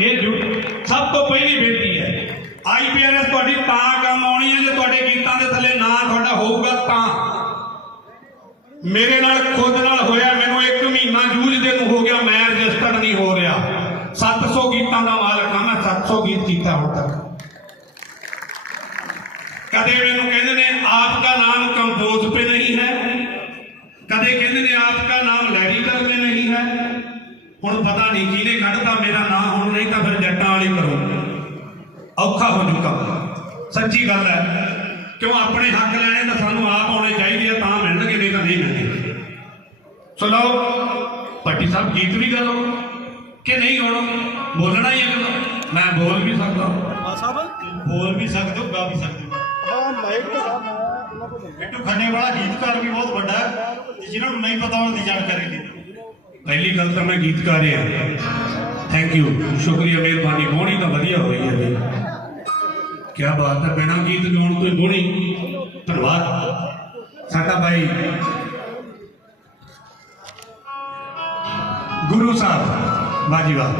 ਇਹ ਸਭ ਤੋਂ ਪਹਿਲੀ ਬੇਨਤੀ ਹੈ ਆਈਪੀਆਰਐਸ ਤੁਹਾਡੀ ਤਾਂ ਕੰਮ ਆਉਣੀ ਹੈ ਜੇ ਤੁਹਾਡੇ ਗੀਤਾਂ ਦੇ ਥੱਲੇ ਨਾਂ ਤੁਹਾਡਾ ਹੋਊਗਾ ਤਾਂ। ਮੇਰੇ ਨਾਲ, ਖੁਦ ਨਾਲ ਹੋਇਆ, ਮੈਨੂੰ ਇੱਕ ਮਹੀਨਾ ਜੂਝ ਦੇ ਨੂੰ ਹੋ ਗਿਆ, ਮੈਂ ਰਜਿਸਟਰ ਨਹੀਂ ਹੋ ਰਿਹਾ। 700 ਗੀਤਾਂ ਦਾ ਮਾਲਕ ਹਾਂ, ਮੈਂ 700 ਗੀਤ ਕੀਤਾ ਹੁਣ ਤੱਕ। ਕਦੇ ਮੈਨੂੰ ਕਹਿੰਦੇ ਨੇ ਆਪ ਦਾ ਨਾਮ ਕੰਪੋਜ਼ ਪੇ ਨਹੀਂ ਹੈ। ਕਦੇ ਕਹਿੰਦੇ ਨੇ ਆਪ ਆਪਕਾ ਨਾਮ ਲੈਰੀਕਲ ਮੇ ਨਹੀਂ ਹੈ। ਹੁਣ ਪਤਾ ਨਹੀਂ ਕਿਹਨੇ ਕੱਢਤਾ, ਮੇਰਾ ਨਾਮ ਨਹੀਂ ਤਾਂ ਫਿਰ ਜੱਟਾਂ ਵਾਲੀ ਕਰੋ। ਔਖਾ ਹੋ ਜੂਗਾ। ਸੱਚੀ ਗੱਲ ਹੈ ਕਿਉਂ ਆਪਣੇ ਹੱਕ ਲੈਣੇ ਤਾਂ ਸਾਨੂੰ ਆਪ ਆਉਣੇ ਚਾਹੀਦੇ ਆ ਤਾਂ ਮਿਲਣਗੇ ਨਹੀਂ ਤਾਂ ਨਹੀਂ ਮਿਲਣਗੇ। ਸੋ ਲਓ ਪੱਟੀ ਸਾਹਿਬ ਗੀਤ ਵੀ ਗਾਓ ਕਿ ਨਹੀਂ ਗਾਉਣਾ ਬੋਲਣਾ ਹੀ ਹੈ ਮੈਂ ਬੋਲ ਵੀ ਸਕਦਾ। ਆ ਸਾਹਿਬ। ਬੋਲ ਵੀ ਸਕਦੇ ਹੋ ਗਾ ਵੀ ਸਕਦੇ। ਹੋ ਹਾਂ ਮਾਈਕ ਤਾਂ ਸਾਹਿਬ ਮੈਂ ਉਹਨਾਂ ਕੋਲ ਨਹੀਂ ਬਿੱਟੂ ਖੰਨੇ ਵਾਲਾ ਗੀਤਕਾਰ ਵੀ ਬਹੁਤ ਵੱਡਾ ਹੈ ਜਿਨ੍ਹਾਂ ਨੂੰ ਨਹੀਂ ਪਤਾ ਉਹਨਾਂ ਦੀ ਜਾਣਕਾਰੀ ਦੇ ਪਹਿਲੀ ਗੱਲ ਤਾਂ ਮੈਂ ਗੀਤਕਾਰ ਹੀ ਹਾਂ। ਥੈਂਕ ਯੂ ਸ਼ੁਕਰੀਆ, ਮਿਹਰਬਾਨੀ। ਬੋਣੀ ਤਾਂ ਵਧੀਆ ਹੋਈ ਹੈ ਜੀ। ਕੀ ਬਾਤ ਹੈ ਬਿਨਾਂ ਗੀਤ ਗਾਉਣ ਤੋਂ ਹੀ ਬੋਣੀ ਧੰਨਵਾਦ। ਸਾਡਾ ਭਾਈ ਗੁਰੂ ਸਾਹਿਬ ਵਾਜੀ ਵਾਹ।